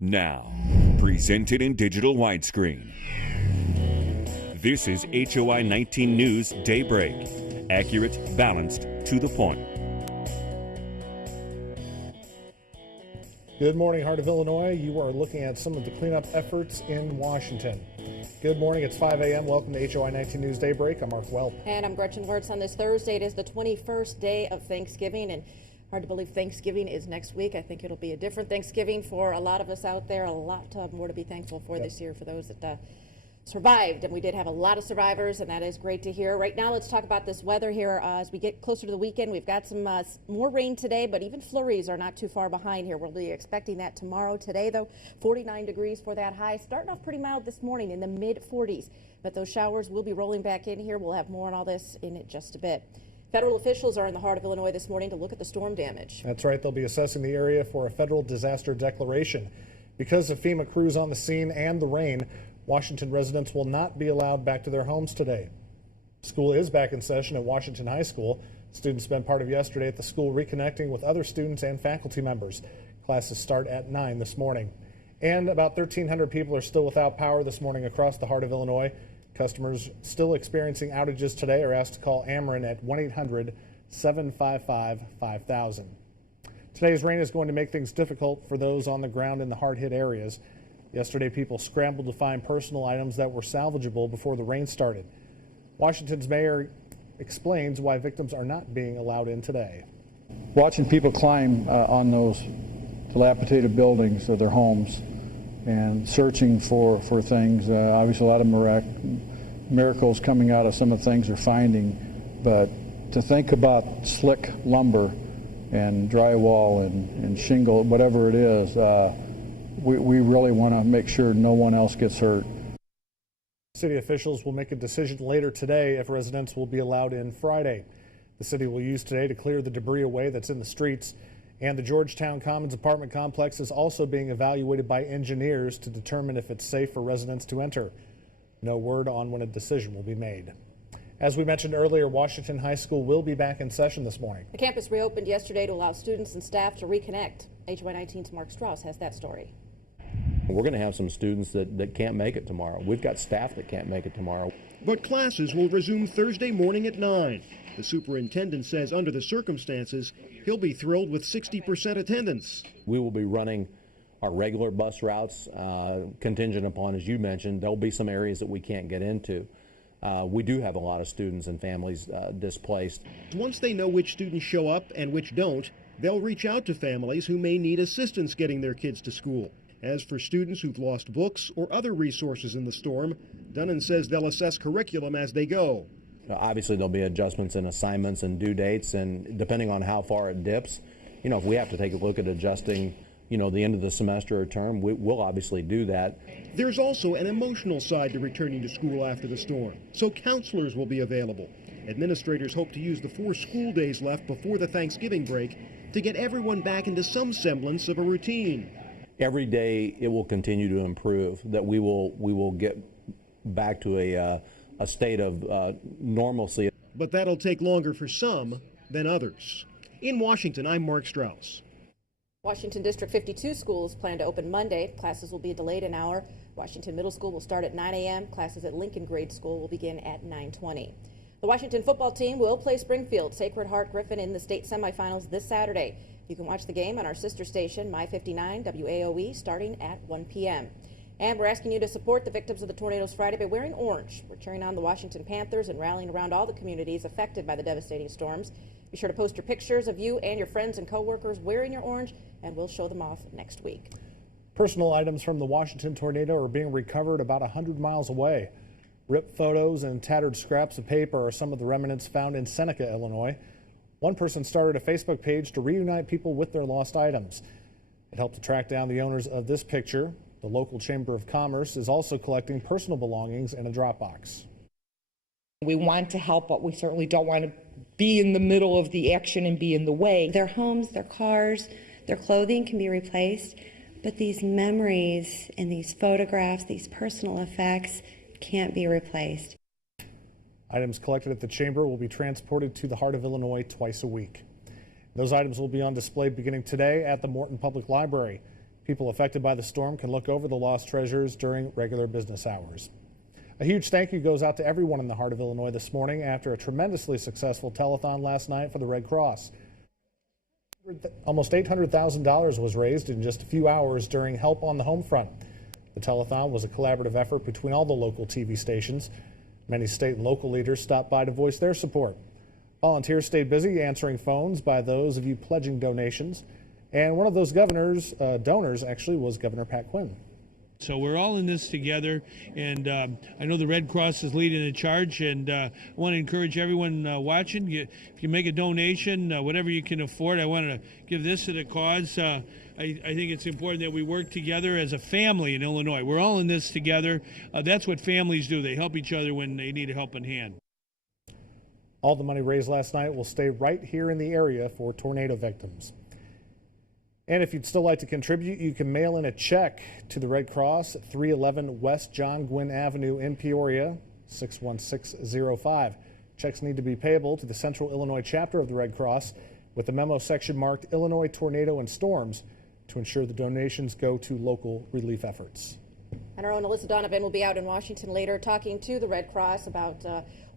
Now, presented in digital widescreen. This is HOI 19 News Daybreak. Accurate, balanced, to the point. Good morning, Heart of Illinois. You are looking at some of the cleanup efforts in Washington. Good morning. It's 5 a.m. Welcome to HOI 19 News Daybreak. I'm Mark Welp. And I'm Gretchen Wirtz. On this Thursday, it is the 21st day of Thanksgiving, and hard to believe Thanksgiving is next week. I think it'll be a different Thanksgiving for a lot of us out there. A lot more to be thankful for this year for those that survived. And we did have a lot of survivors, and that is great to hear. Right now, let's talk about this weather here. As we get closer to the weekend, we've got some more rain today, but even flurries are not too far behind here. We'll be expecting that tomorrow. Today, though, 49 degrees for that high. Starting off pretty mild this morning in the mid-40s, but those showers will be rolling back in here. We'll have more on all this in just a bit. Federal officials are in the heart of Illinois this morning to look at the storm damage. That's right. They'll be assessing the area for a federal disaster declaration. Because of FEMA crews on the scene and the rain, Washington residents will not be allowed back to their homes today. School is back in session at Washington High School. Students spent part of yesterday at the school reconnecting with other students and faculty members. Classes start at 9 this morning. And about 1,300 people are still without power this morning across the heart of Illinois. Customers still experiencing outages today are asked to call Ameren at 1-800-755-5000. Today's rain is going to make things difficult for those on the ground in the hard-hit areas. Yesterday, people scrambled to find personal items that were salvageable before the rain started. Washington's mayor explains why victims are not being allowed in today. Watching people climb on those dilapidated buildings of their homes and searching for things. Obviously, a lot of miracles coming out of some of the things they're finding, but to think about slick lumber and drywall and shingle, whatever it is, we really want to make sure no one else gets hurt. City officials will make a decision later today if residents will be allowed in Friday. The city will use today to clear the debris away that's in the streets. And the Georgetown Commons apartment complex is also being evaluated by engineers to determine if it's safe for residents to enter. No word on when a decision will be made. As we mentioned earlier, Washington High School will be back in session this morning. The campus reopened yesterday to allow students and staff to reconnect. HY 19's Mark Strauss has that story. We're going to have some students that can't make it tomorrow. We've got staff that can't make it tomorrow. But classes will resume Thursday morning at 9. The superintendent says under the circumstances, he'll be thrilled with 60% attendance. We will be running our regular bus routes, contingent upon, as you mentioned, there'll be some areas that we can't get into. We do have a lot of students and families displaced. Once they know which students show up and which don't, they'll reach out to families who may need assistance getting their kids to school. As for students who've lost books or other resources in the storm, Dunnan says they'll assess curriculum as they go. Obviously, there'll be adjustments in assignments and due dates, and depending on how far it dips, if we have to take a look at adjusting, the end of the semester or term, we'll obviously do that. There's also an emotional side to returning to school after the storm, so counselors will be available. Administrators hope to use the 4 school days left before the Thanksgiving break to get everyone back into some semblance of a routine. Every day it will continue to improve, that we will get back to a state of normalcy. But that'll take longer for some than others. In Washington, I'm Mark Strauss. Washington District 52 schools plan to open Monday. Classes will be delayed an hour. Washington Middle School will start at 9 a.m. Classes at Lincoln Grade School will begin at 9:20. The Washington football team will play Springfield Sacred Heart Griffin in the state semifinals this Saturday. You can watch the game on our sister station, My 59 WAOE, starting at 1 p.m. And we're asking you to support the victims of the tornadoes Friday by wearing orange. We're cheering on the Washington Panthers and rallying around all the communities affected by the devastating storms. Be sure to post your pictures of you and your friends and coworkers wearing your orange, and we'll show them off next week. Personal items from the Washington tornado are being recovered about 100 miles away. Ripped photos and tattered scraps of paper are some of the remnants found in Seneca, Illinois. One person started a Facebook page to reunite people with their lost items. It helped to track down the owners of this picture. The local Chamber of Commerce is also collecting personal belongings in a drop box. We want to help, but we certainly don't want to be in the middle of the action and be in the way. Their homes, their cars, their clothing can be replaced, but these memories and these photographs, these personal effects can't be replaced. Items collected at the Chamber will be transported to the heart of Illinois twice a week. Those items will be on display beginning today at the Morton Public Library. People affected by the storm can look over the lost treasures during regular business hours. A huge thank you goes out to everyone in the heart of Illinois this morning after a tremendously successful telethon last night for the Red Cross. Almost $800,000 was raised in just a few hours during Help on the Home Front. The telethon was a collaborative effort between all the local TV stations. Many state and local leaders stopped by to voice their support. Volunteers stayed busy answering phones by those of you pledging donations. And one of those donors actually was Governor Pat Quinn. So we're all in this together, and I know the Red Cross is leading the charge, and I want to encourage everyone watching, if you make a donation, whatever you can afford, I want to give this to the cause. I think it's important that we work together as a family in Illinois. We're all in this together. That's what families do. They help each other when they need a helping hand. All the money raised last night will stay right here in the area for tornado victims. And if you'd still like to contribute, you can mail in a check to the Red Cross at 311 West John Gwynn Avenue in Peoria, 61605. Checks need to be payable to the Central Illinois chapter of the Red Cross with the memo section marked Illinois Tornado and Storms to ensure the donations go to local relief efforts. And our own Alyssa Donovan will be out in Washington later talking to the Red Cross about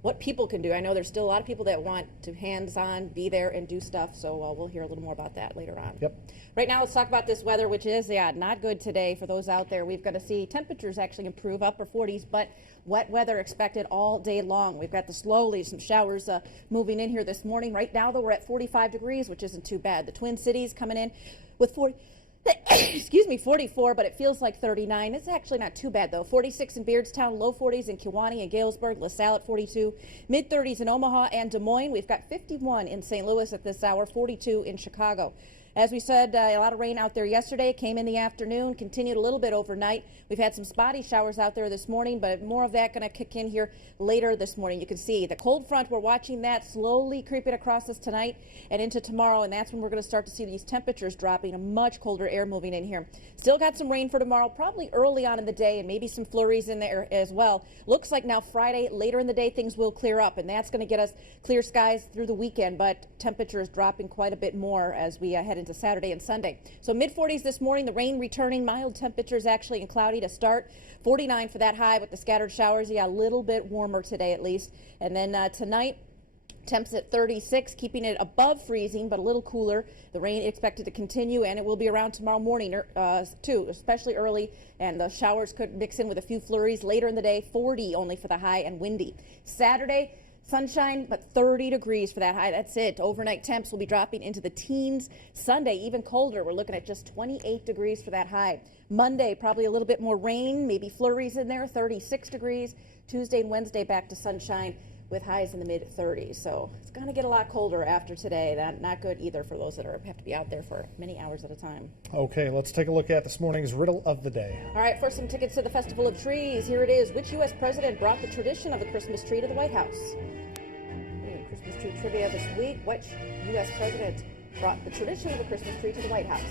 what people can do. I know there's still a lot of people that want to hands-on be there and do stuff, so we'll hear a little more about that later on. Yep. Right now, let's talk about this weather, which is, not good today for those out there. We've got to see temperatures actually improve, upper 40s, but wet weather expected all day long. We've got some showers moving in here this morning. Right now, though, we're at 45 degrees, which isn't too bad. The Twin Cities coming in with 44, but it feels like 39. It's actually not too bad, though. 46 in Beardstown, low 40s in Kewanee and Galesburg, LaSalle at 42, mid-30s in Omaha and Des Moines. We've got 51 in St. Louis at this hour, 42 in Chicago. As we said, a lot of rain out there yesterday, came in the afternoon, continued a little bit overnight. We've had some spotty showers out there this morning, but more of that going to kick in here later this morning. You can see the cold front, we're watching that slowly creeping across us tonight and into tomorrow, and that's when we're going to start to see these temperatures dropping, a much colder air moving in here. Still got some rain for tomorrow, probably early on in the day, and maybe some flurries in there as well. Looks like now Friday, later in the day, things will clear up, and that's going to get us clear skies through the weekend, but temperatures dropping quite a bit more as we head into Saturday and Sunday. So mid-40s this morning, the rain returning, mild temperatures actually and cloudy to start. 49 for that high with the scattered showers. A little bit warmer today at least. And then tonight, temps at 36, keeping it above freezing, but a little cooler. The rain expected to continue, and it will be around tomorrow morning too, especially early. And the showers could mix in with a few flurries later in the day. 40 only for the high and windy. Saturday, sunshine, but 30 degrees for that high. That's it. Overnight temps will be dropping into the teens. Sunday, even colder. We're looking at just 28 degrees for that high. Monday, probably a little bit more rain, maybe flurries in there, 36 degrees. Tuesday and Wednesday, back to sunshine with highs in the mid-30s. So it's going to get a lot colder after today. Not good either for those that have to be out there for many hours at a time. Okay, let's take a look at this morning's riddle of the day. All right, for some tickets to the Festival of Trees, here it is. Which U.S. president brought the tradition of the Christmas tree to the White House? Christmas tree trivia this week. Which U.S. president brought the tradition of the Christmas tree to the White House?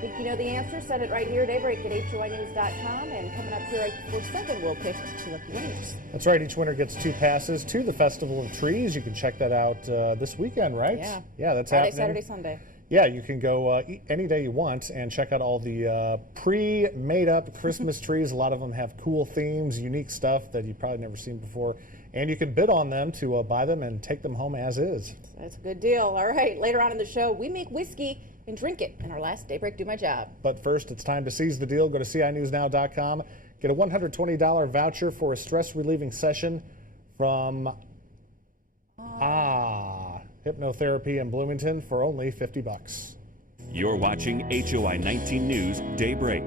Think you know the answer? Send it right here, Daybreak at HOInews.com. And coming up here right before 7, we'll pick 2 lucky winners. That's right. Each winner gets 2 passes to the Festival of Trees. You can check that out this weekend, right? Yeah, that's Friday, happening. Saturday, Sunday. Yeah, you can go any day you want and check out all the pre-made-up Christmas trees. A lot of them have cool themes, unique stuff that you've probably never seen before. And you can bid on them to buy them and take them home as is. That's a good deal. All right, later on in the show, we make whiskey and drink it in our last Daybreak Do My Job. But first, it's time to seize the deal. Go to CINewsNow.com. Get a $120 voucher for a stress-relieving session from Hypnotherapy in Bloomington for only $50. You're watching HOI 19 News Daybreak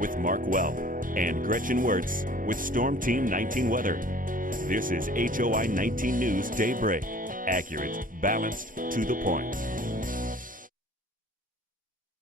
with Mark Weld and Gretchen Wirtz with Storm Team 19 Weather. This is HOI 19 News Daybreak. Accurate, balanced, to the point.